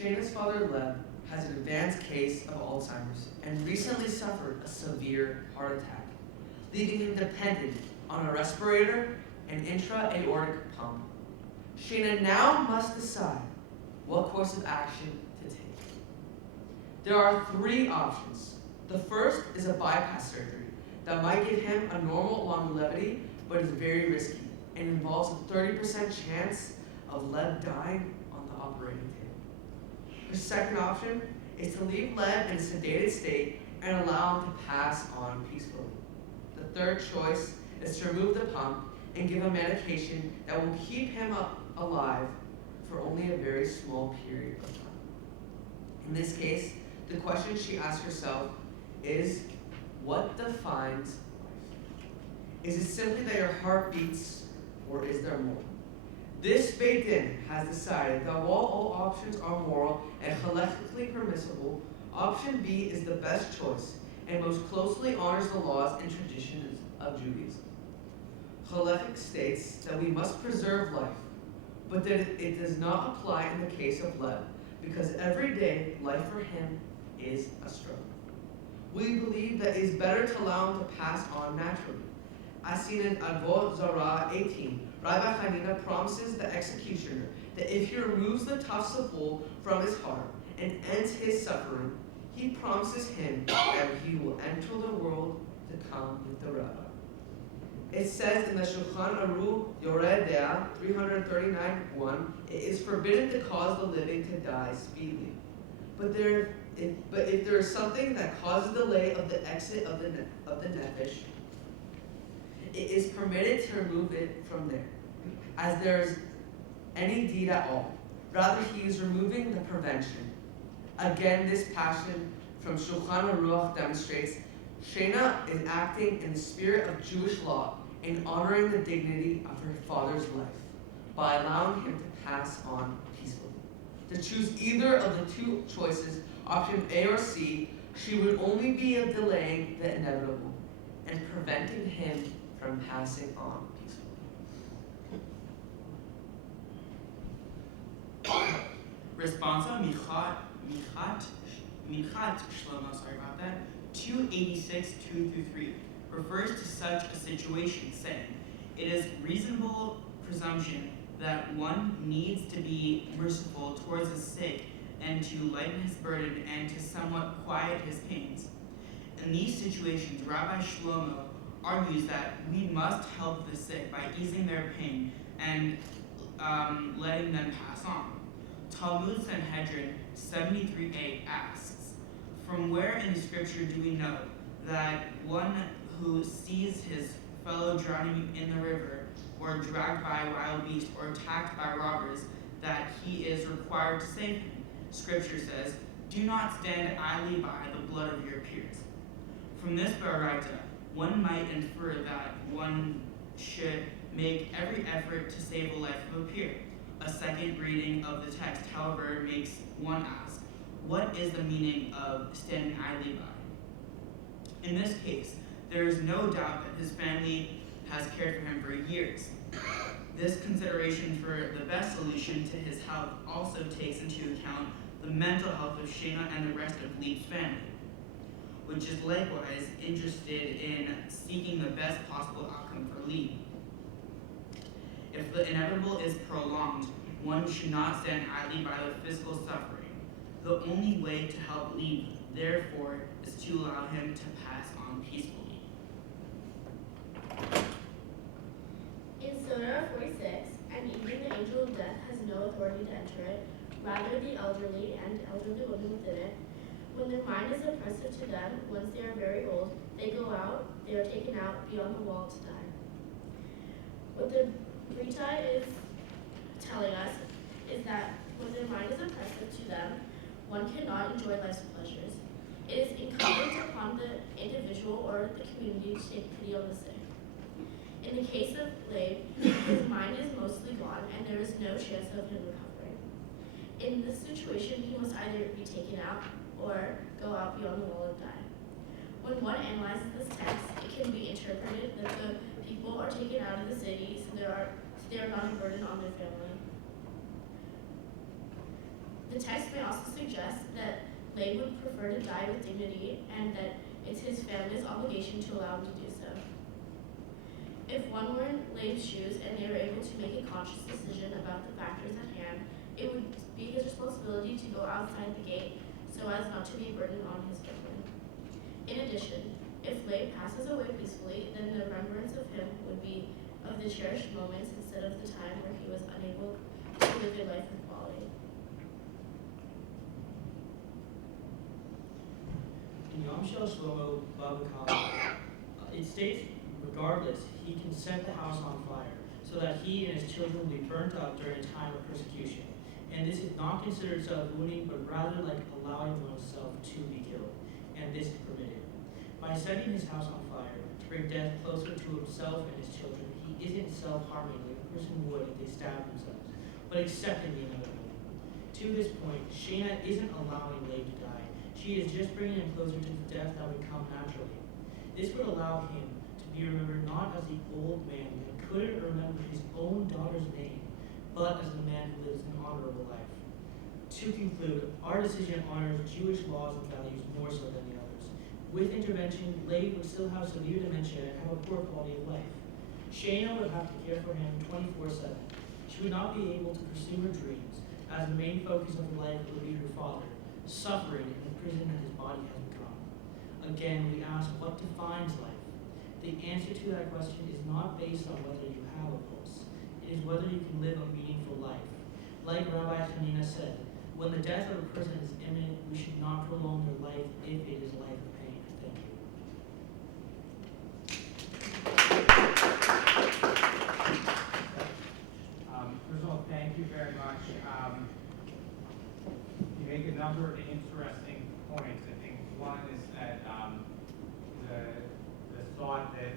Shayna's father, Leib, has an advanced case of Alzheimer's and recently suffered a severe heart attack, leaving him dependent on a respirator and intra-aortic pump. Shayna now must decide what course of action to take. There are three options. The first is a bypass surgery that might give him a normal longevity, but is very risky and involves a 30% chance of Leib dying on the operating table. The second option is to leave Leib in a sedated state and allow him to pass on peacefully. The third choice is to remove the pump and give him medication that will keep him alive for only a very small period of time. In this case, the question she asks herself is, what defines life? Is it simply that your heart beats, or is there more? This Beit Din has decided that while all options are moral and halachically permissible, option B is the best choice and most closely honors the laws and traditions of Judaism. Halachic states that we must preserve life, but that it does not apply in the case of Leib, because every day life for him is a struggle. We believe that it is better to allow him to pass on naturally. As seen in Avot Zarah 18, Rabbi Hanina promises the executioner that if he removes the tufts of wool from his heart and ends his suffering, he promises him that he will enter the world to come with the rabbi. It says in the Shulchan Aruch Yored Deah 339:1, it is forbidden to cause the living to die speedily. But if there is something that causes delay of the exit of the nefesh, it is permitted to remove it from there, as there is any deed at all. Rather, he is removing the prevention. Again, this passion from Shulchan Aruch demonstrates Shayna is acting in the spirit of Jewish law and honoring the dignity of her father's life by allowing him to pass on peacefully. To choose either of the two choices, option A or C, she would only be delaying the inevitable and preventing him from passing on peacefully. Responsa Michat Shlomo, 286, 2-3, refers to such a situation, saying, it is reasonable presumption that one needs to be merciful towards the sick and to lighten his burden and to somewhat quiet his pains. In these situations, Rabbi Shlomo argues that we must help the sick by easing their pain and letting them pass on. Talmud Sanhedrin 73a asks, from where in the scripture do we know that one who sees his fellow drowning in the river, or dragged by a wild beast, or attacked by robbers, that he is required to save him? Scripture says, do not stand idly by the blood of your peers. From this baraita, one might infer that one should make every effort to save the life of a peer. A second reading of the text, however, makes one ask, what is the meaning of standing idly by? In this case, there is no doubt that his family has cared for him for years. This consideration for the best solution to his health also takes into account the mental health of Shayna and the rest of Leib's family, which is likewise interested in seeking the best possible outcome for Leib. If the inevitable is prolonged, one should not stand idly by the physical suffering. The only way to help Leib, therefore, is to allow him to pass on peacefully. In Surah 46, and even the angel of death has no authority to enter it, rather the elderly and elderly women within it. When their mind is oppressive to them, once they are very old, they go out, they are taken out beyond the wall to die. What the Brita is telling us is that when their mind is oppressive to them, one cannot enjoy life's pleasures. It is incumbent upon the individual or the community to take pity on the sick. In the case of Leib, his mind is mostly gone and there is no chance of him recovering. In this situation, he must either be taken out or go out beyond the wall and die. When one analyzes this text, it can be interpreted that the people are taken out of the city so they are not a burden on their family. The text may also suggest that Leib would prefer to die with dignity and that it's his family's obligation to allow him to do so. If one were in Leib's shoes and they were able to make a conscious decision about the factors at hand, it would be his responsibility to go outside the gate so as not to be a burden on his family. In addition, if Leib passes away peacefully, then the remembrance of him would be of the cherished moments instead of the time where he was unable to live a life with quality. In Yom Shel Shlomo Babakal, it states, regardless, he can set the house on fire, so that he and his children will be burnt up during a time of persecution. And this is not considered self-wounding, but rather like allowing oneself to be killed. And this is permitted. By setting his house on fire, to bring death closer to himself and his children, he isn't self-harming like a person would if they stabbed themselves, but accepting the inevitable. To this point, Shayna isn't allowing Leib to die. She is just bringing him closer to the death that would come naturally. This would allow him to be remembered not as the old man that couldn't remember his own daughter's name, but as the man who lives an honorable life. To conclude, our decision honors Jewish laws and values more so than the others. With intervention, Leib would still have severe dementia and have a poor quality of life. Shayna would have to care for him 24/7. She would not be able to pursue her dreams, as the main focus of her life would be her father, suffering in the prison that his body has become. Again, we ask, what defines life? The answer to that question is not based on whether you have a pulse. It is whether you can live a meaningful life. Like Rabbi Shayna said, when the death of a person is imminent, we should not prolong their life if it is a life of pain. Thank you. First of all, thank you very much. You make a number of interesting points. I think one is that the thought that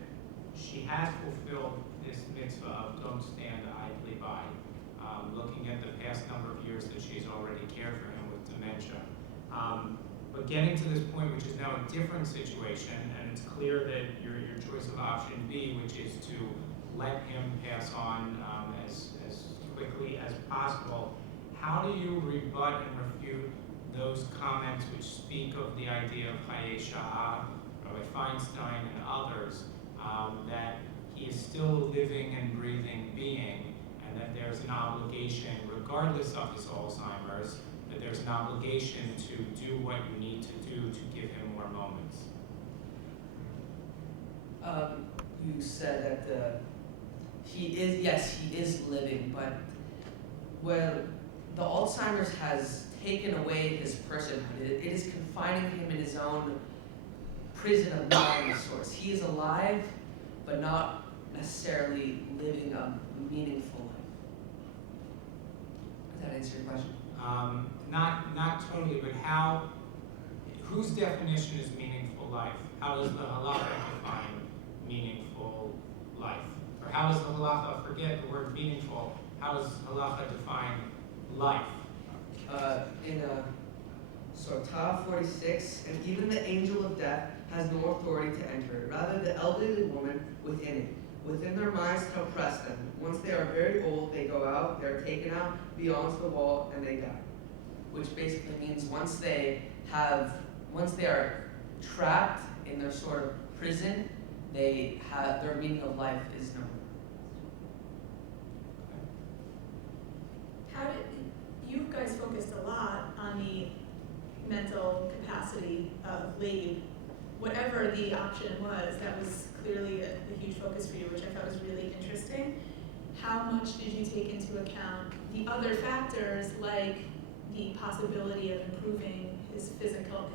she has fulfilled this mitzvah of don't stand idly by, looking at the past number of years that she's already cared for him with dementia. But getting to this point, which is now a different situation, and it's clear that your choice of option B, which is to let him pass on as quickly as possible, how do you rebut and refute those comments which speak of the idea of Chaye Sha'ah, Rabbi Feinstein and others, that he is still a living and breathing being, and that there's an obligation, regardless of his Alzheimer's, that there's an obligation to do what you need to do to give him more moments? You said that he is living, but the Alzheimer's has taken away his personhood. It is confining him in his own prison of knowledge source. He is alive, but not necessarily living a meaningful life. Does that answer your question? Not totally, but whose definition is meaningful life? How does the halacha define meaningful life? Or how does the halacha, forget the word meaningful, how does halacha define life? In Sortah 46, and even the angel of death has no authority to enter it. Rather, the elderly woman within it. Within their minds to oppress them. Once they are very old, they go out, they're taken out beyond the wall, and they die. Which basically means once they are trapped in their sort of prison, their meaning of life is no more. You guys focused a lot on the mental capacity of Leib. Whatever the option was, that was clearly a huge focus for you, which I thought was really interesting. How much did you take into account the other factors, like the possibility of improving his physical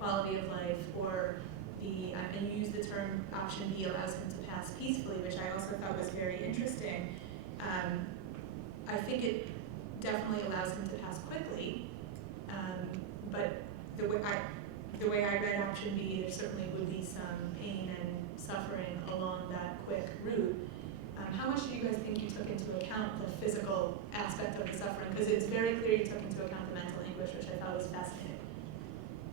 quality of life, or and you used the term option B allows him to pass peacefully, which I also thought was very interesting. I think it definitely allows him to pass quickly, but the way I read option B, there certainly would be some pain and suffering along that quick route. How much do you guys think you took into account the physical aspect of the suffering? Because it's very clear you took into account the mental anguish, which I thought was fascinating.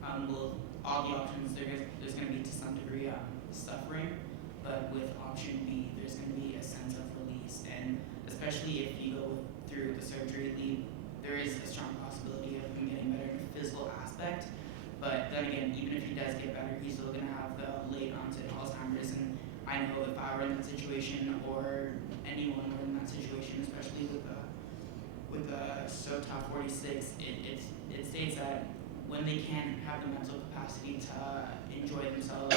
Well, all the options, there's going to be to some degree suffering, but with option B, there's going to be a sense of release, and especially if you go through the surgery lead, there is a strong still gonna have the late onset Alzheimer's, and I know if I were in that situation, or anyone were in that situation, especially with the SOTOP 46, it states that when they can't have the mental capacity to enjoy themselves,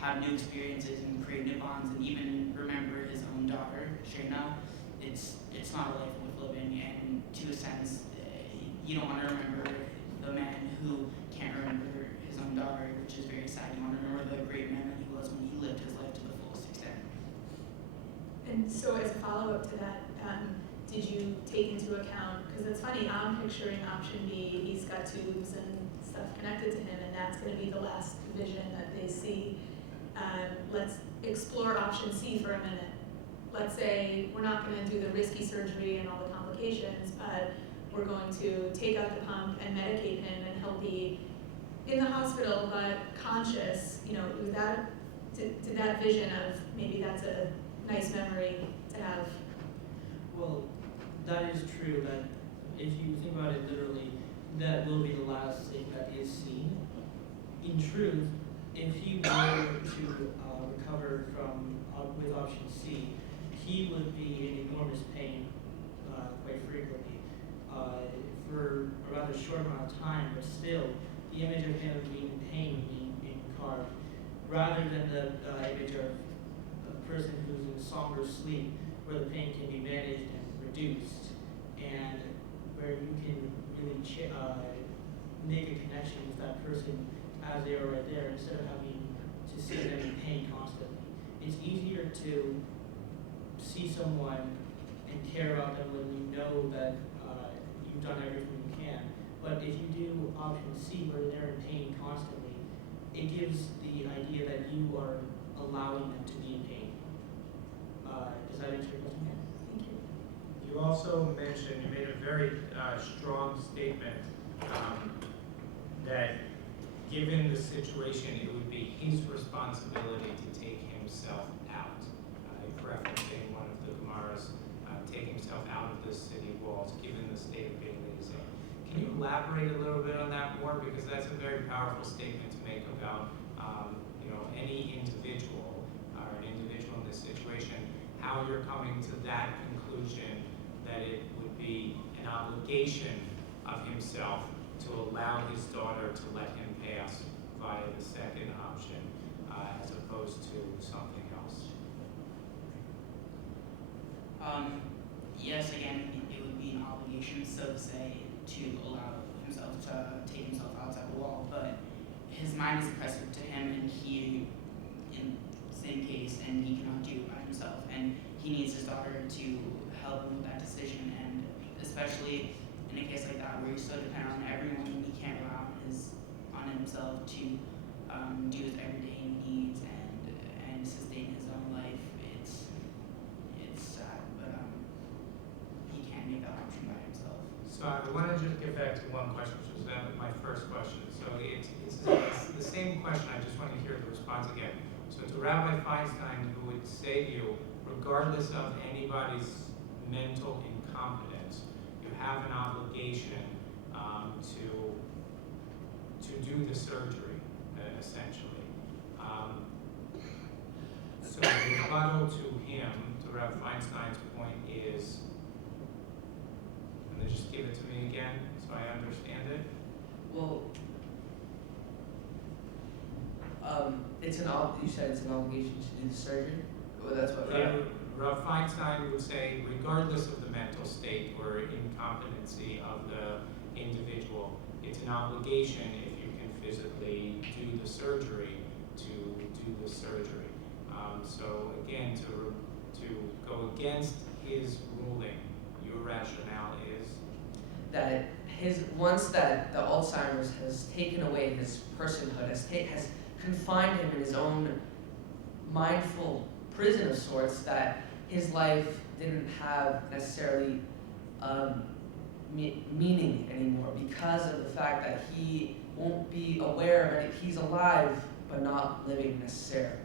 have new experiences, and create new bonds, and even remember his own daughter, Shayna, it's not a life worth living. And to a sense, you don't want to remember the man who can't remember his own daughter, which is very sad. You want to remember the great man that he was when he lived his life to the fullest extent. And so as a follow-up to that, did you take into account, because it's funny, I'm picturing option B, he's got tubes and stuff connected to him, and that's gonna be the last vision that they see. Let's explore option C for a minute. Let's say we're not gonna do the risky surgery and all the complications, but we're going to take out the pump and medicate him, and he'll be in the hospital but conscious. You know, did that vision of maybe that's a nice memory to have? Well, that is true, that if you think about it literally, that will be the last thing that is seen. In truth, if he were to recover from with option C, he would be in enormous pain quite frequently for a rather short amount of time, but still, the image of him being in pain being carved, rather than the image of a person who's in somber sleep, where the pain can be managed and reduced, and where you can really make a connection with that person as they are right there, instead of having to see them in pain constantly. It's easier to see someone and care about them when you know that you've done everything you can. But if you do option C, where they're in pain constantly, it gives the idea that you are allowing them to be in pain. Does that answer your question? Thank you. You also mentioned, you made a very strong statement that given the situation, it would be his responsibility to take himself out. Referencing one of the Gemaras, take himself out of the city walls, given the state of being that he's in. Can you elaborate a little bit on that more? Because that's a very powerful statement to make about any individual or an individual in this situation, how you're coming to that conclusion that it would be an obligation of himself to allow his daughter to let him pass via the second option as opposed to something else. Yes, again, it would be an obligation, so to say, to allow himself to take himself outside the wall, but his mind is oppressive to him, and he, in the same case, and he cannot do it by himself, and he needs his daughter to help him with that decision, and especially in a case like that where he's so dependent on everyone and he can't rely on himself to do his everyday needs and sustain his own life. It's sad, but he can't make that option by himself. So I want to just get back to one question, which was my first question. So it's the same question, I just want to hear the response again. So to Rabbi Feinstein, who would say to you, regardless of anybody's mental incompetence, you have an obligation to do the surgery, essentially. So the rebuttal to him, to Rabbi Feinstein's point is, and then just give it to me again so I understand it. Well, you said it's an obligation to do the surgery? Well, that's what. Rav Feinstein would say, regardless of the mental state or incompetency of the individual, it's an obligation if you can physically do the surgery to do the surgery. So again, to go against his ruling, your rationale is that once that the Alzheimer's has taken away his personhood, has confined him in his own mindful prison of sorts, that his life didn't have necessarily meaning anymore because of the fact that he won't be aware of it. He's alive but not living necessarily.